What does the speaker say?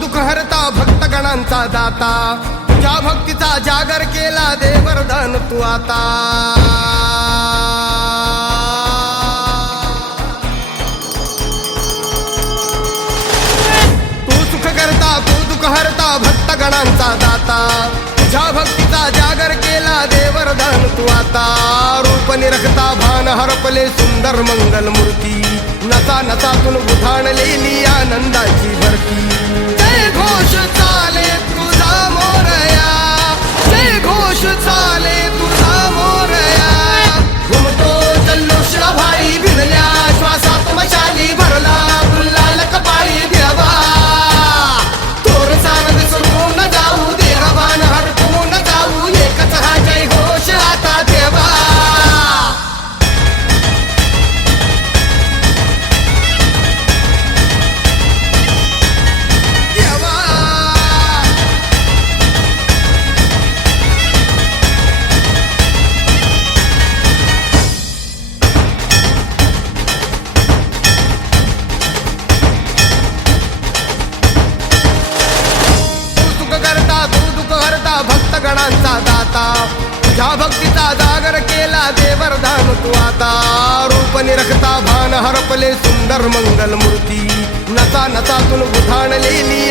दुःख हरता भक्तगणांचा दाता तुझ्या भक्तीचा जागर केला दे वरदान तू आता तू दुःख हरता भक्तगणांचा दाता तुझ्या भक्तीचा जागर केला दे वरदान तू आता रूप निरखता भान हरपले सुंदर मंगल मूर्ती नसा नसातून उधाणलेली आनंदाची भरती जय घोष चाले तुझा मोरया जय घोष चाले तुझा मोरया घुमतो जल्लोष भाई भिडल्या श्वासात मशाली भरला गुलाल कपाळी देवा भक्तगणांचा दाता तुझ्या भक्तीचा जागर केला दे वरदान तू आता रूप निरखता भान हरपले सुंदर मंगल मूर्ती नसा नसातून उधाणलेली